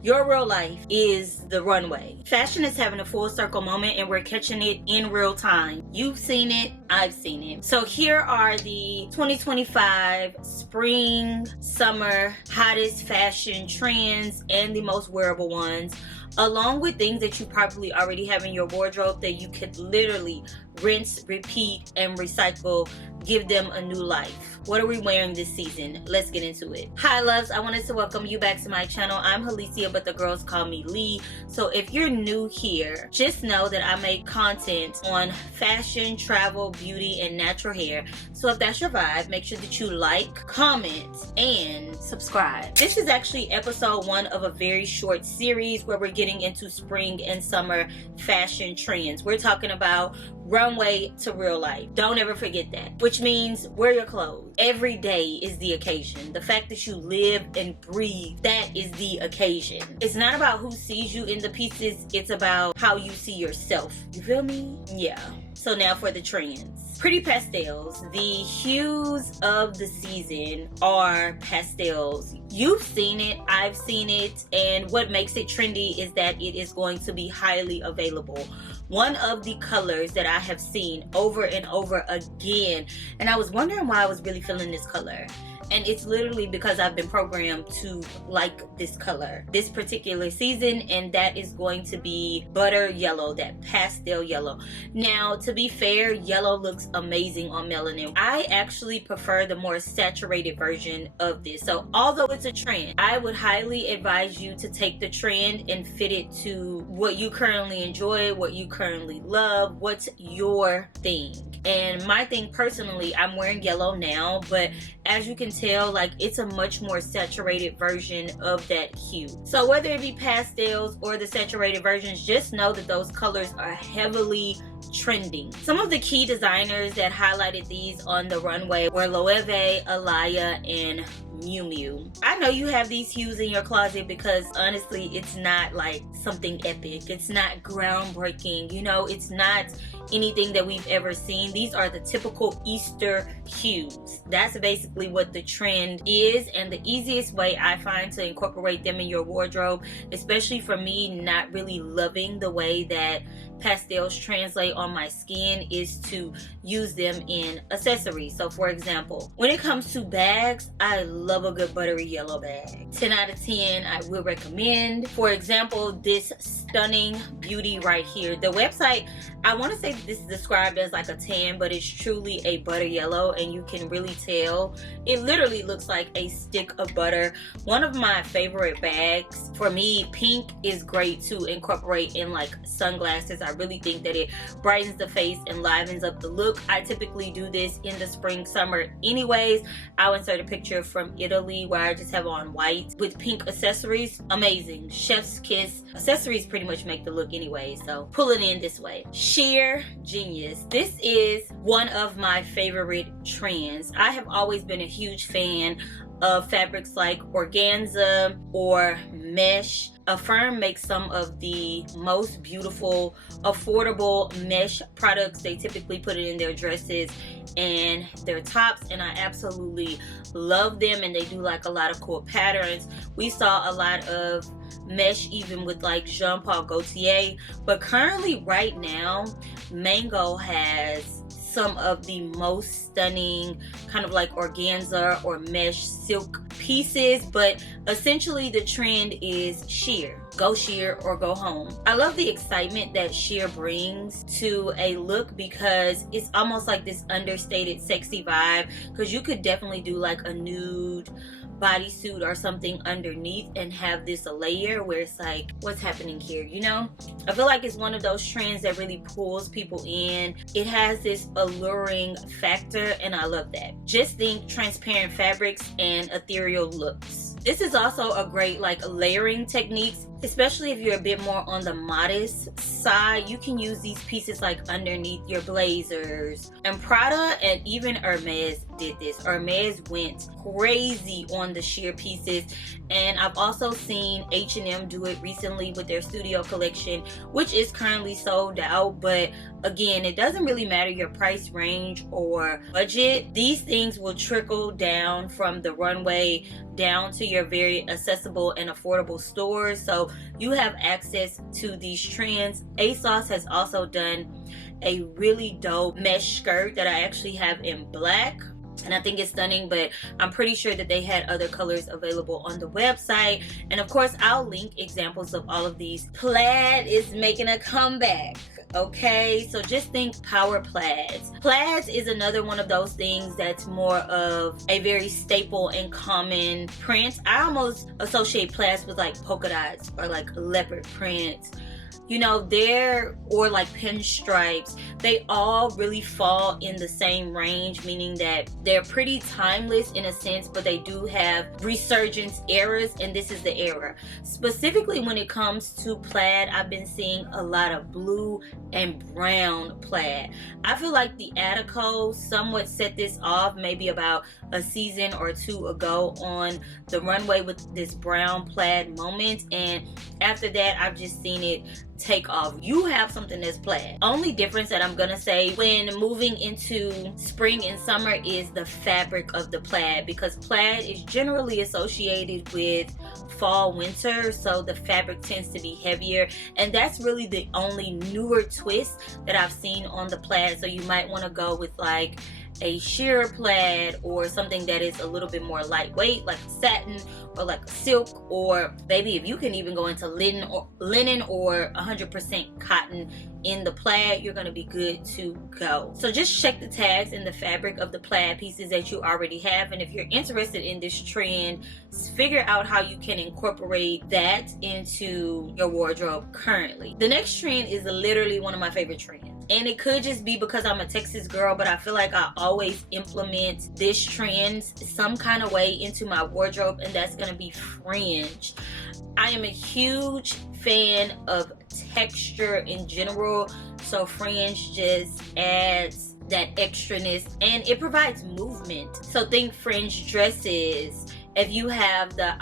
Your real life is the runway. Fashion is having a full circle moment and we're catching it in real time. You've seen it, I've seen it. So here are the 2025 spring, summer, hottest fashion trends and the most wearable ones, along with things that you probably already have in your wardrobe that you could literally rinse, repeat, and recycle, give them a new life. What are we wearing this season? Let's get into it. Hi loves, I wanted to welcome you back to my channel. I'm Alicia, but the girls call me Lee. So if you're new here, just know that I make content on fashion, travel, beauty, and natural hair. So if that's your vibe, make sure that you like, comment, and subscribe. This is actually episode 1 of a very short series where we're getting into spring and summer fashion trends. We're talking about runway to real life. Don't ever forget that. Which means wear your clothes. Every day is the occasion. The fact that you live and breathe, that is the occasion. It's not about who sees you in the pieces, it's about how you see yourself. You feel me? Yeah. So now for the trends. Pretty pastels. The hues of the season are pastels. You've seen it, I've seen it, and what makes it trendy is that it is going to be highly available. One of the colors that I have seen over and over again, and I was wondering why I was really feeling this color. And it's literally because I've been programmed to like this color this particular season, and that is going to be butter yellow, that pastel yellow. Now, to be fair, yellow looks amazing on melanin. I actually prefer the more saturated version of this. So although it's a trend, I would highly advise you to take the trend and fit it to what you currently enjoy, what you currently love, what's your thing. And my thing personally, I'm wearing yellow now, but as you can tell, like, it's a much more saturated version of that hue. So whether it be pastels or the saturated versions, just know that those colors are heavily trending. Some of the key designers that highlighted these on the runway were Loewe, Alaya, and Miu Miu. I know you have these hues in your closet because honestly, it's not like something epic. It's not groundbreaking. You know, it's not anything that we've ever seen. These are the typical Easter hues. That's basically what the trend is, and the easiest way I find to incorporate them in your wardrobe, especially for me not really loving the way that pastels translate on my skin, is to use them in accessories. So for example, when it comes to bags, I love a good buttery yellow bag. 10 out of 10 I will recommend. For example, this stunning beauty right here. The website, I want to say this is described as like a tan, but it's truly a butter yellow, and you can really tell it literally looks like a stick of butter. One of my favorite bags. For me, pink is great to incorporate in like sunglasses. I really think that it brightens the face and livens up the look. I typically do this in the spring, summer anyways. I'll insert a picture from Italy where I just have on white with pink accessories. Amazing. Chef's kiss. Accessories pretty much make the look anyway, so pull it in this way. Sheer genius. This is one of my favorite trends. I have always been a huge fan of fabrics like organza or mesh. Affirm makes some of the most beautiful, affordable mesh products. They typically put it in their dresses and their tops, and I absolutely love them, and they do like a lot of cool patterns. We saw a lot of mesh even with like Jean Paul Gaultier, but currently right now Mango has some of the most stunning kind of like organza or mesh silk pieces, but essentially the trend is sheer. Go sheer or go home. I love the excitement that sheer brings to a look because it's almost like this understated sexy vibe, because you could definitely do like a nude bodysuit or something underneath and have this a layer where it's like, what's happening here, you know? I feel like it's one of those trends that really pulls people in. It has this alluring factor, and I love that. Just think transparent fabrics and ethereal looks. This is also a great like layering techniques, especially if you're a bit more on the modest side. You can use these pieces like underneath your blazers. And Prada and even Hermes did this. Hermes went crazy on the sheer pieces, and I've also seen H&M do it recently with their studio collection, which is currently sold out. But again, it doesn't really matter your price range or budget. These things will trickle down from the runway down to your very accessible and affordable stores, so you have access to these trends. ASOS has also done a really dope mesh skirt that I actually have in black, and I think it's stunning, but I'm pretty sure that they had other colors available on the website. And of course, I'll link examples of all of these. Plaid is making a comeback. Okay, so just think power plaids. Plaids is another one of those things that's more of a very staple and common print. I almost associate plaids with like polka dots or like leopard prints, you know, or like pinstripes. They all really fall in the same range, meaning that they're pretty timeless in a sense, but they do have resurgence eras, and this is the era. Specifically when it comes to plaid, I've been seeing a lot of blue and brown plaid. I feel like the Attico somewhat set this off maybe about a season or two ago on the runway with this brown plaid moment, and after that I've just seen it take off. You have something that's plaid. Only difference that I'm gonna say when moving into spring and summer is the fabric of the plaid, because plaid is generally associated with fall winter, so the fabric tends to be heavier, and that's really the only newer twist that I've seen on the plaid. So you might want to go with like a sheer plaid or something that is a little bit more lightweight, like satin or like silk, or maybe if you can even go into linen or 100% cotton in the plaid, you're going to be good to go. So just check the tags in the fabric of the plaid pieces that you already have, and if you're interested in this trend, figure out how you can incorporate that into your wardrobe currently. The next trend is literally one of my favorite trends, and it could just be because I'm a Texas girl, but I feel like I always implement this trend some kind of way into my wardrobe, and that's going to be fringe. I am a huge fan of texture in general, so fringe just adds that extraness and it provides movement. So think fringe dresses. If you have the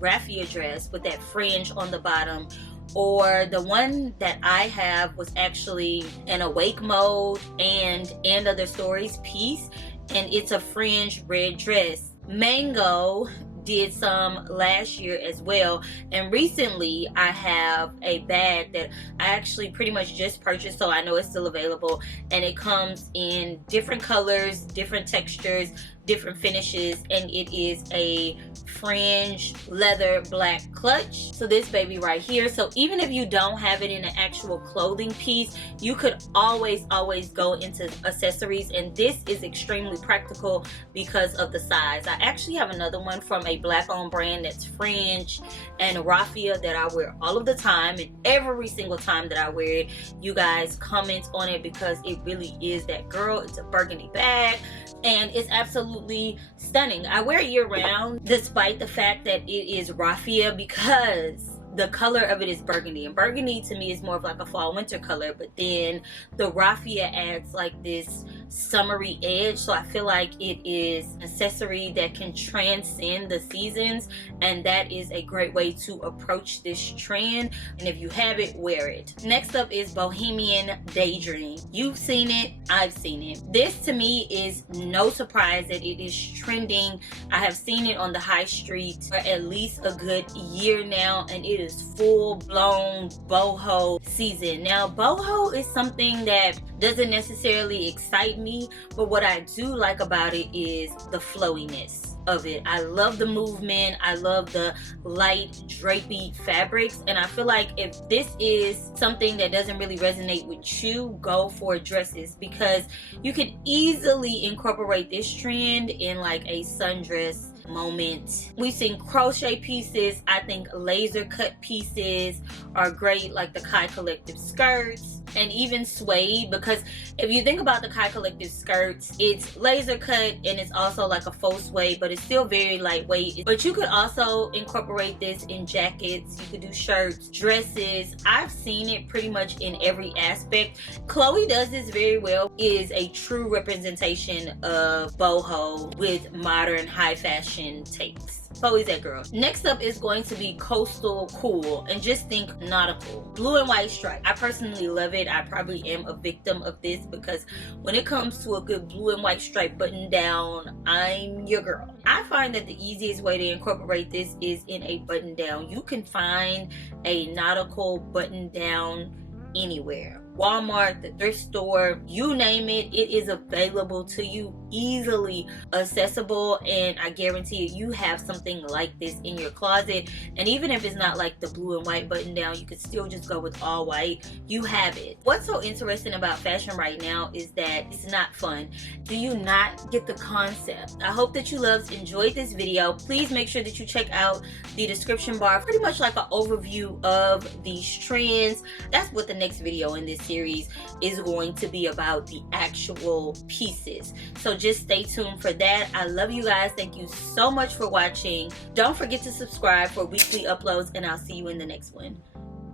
raffia dress with that fringe on the bottom, or the one that I have was actually an awake mode and other stories piece, and it's a fringe red dress. Mango did some last year as well, and recently I have a bag that I actually pretty much just purchased, so I know it's still available, and it comes in different colors, different textures, different finishes, and it is a fringe leather black clutch. So this baby right here, so even if you don't have it in an actual clothing piece, you could always go into accessories, and this is extremely practical because of the size. I actually have another one from a black owned brand that's fringe and raffia that I wear all of the time, and every single time that I wear it, you guys comment on it because it really is that girl. It's a burgundy bag and it's absolutely stunning. I wear it year round despite the fact that it is raffia, because the color of it is burgundy, and burgundy to me is more of like a fall winter color, but then the raffia adds like this summery edge, so I feel like it is an accessory that can transcend the seasons, and that is a great way to approach this trend, and if you have it, wear it. Next up is Bohemian Daydream. You've seen it, I've seen it. This to me is no surprise that it is trending. I have seen it on the high street for at least a good year now, and it is full-blown boho season. Now boho is something that doesn't necessarily excite me, but what I do like about it is the flowiness of it. I love the movement, I love the light drapey fabrics, and I feel like if this is something that doesn't really resonate with you, go for dresses, because you can easily incorporate this trend in like a sundress moment. We've seen crochet pieces. I think laser cut pieces are great, like the Kai Collective skirts, and even suede, because if you think about the Kai Collective skirts, it's laser cut and it's also like a faux suede, but it's still very lightweight. But you could also incorporate this in jackets, you could do shirts, dresses. I've seen it pretty much in every aspect. Chloe does this very well. It is a true representation of boho with modern high fashion takes. Always that girl. Next up is going to be coastal cool, and just think nautical. Blue and white stripe. I personally love it. I probably am a victim of this because when it comes to a good blue and white stripe button down, I'm your girl. I find that the easiest way to incorporate this is in a button down. You can find a nautical button down anywhere. Walmart, the thrift store, you name it, it is available to you, easily accessible, and I guarantee you have something like this in your closet. And even if it's not like the blue and white button down, you could still just go with all white. You have it. What's so interesting about fashion right now is that it's not fun. Do you not get the concept? I hope that you enjoyed this video. Please make sure that you check out the description bar, pretty much like an overview of these trends. That's what the next video in this series is going to be about, the actual pieces. So just stay tuned for that. I love you guys. Thank you so much for watching. Don't forget to subscribe for weekly uploads, and I'll see you in the next one.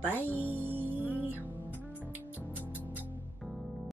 Bye.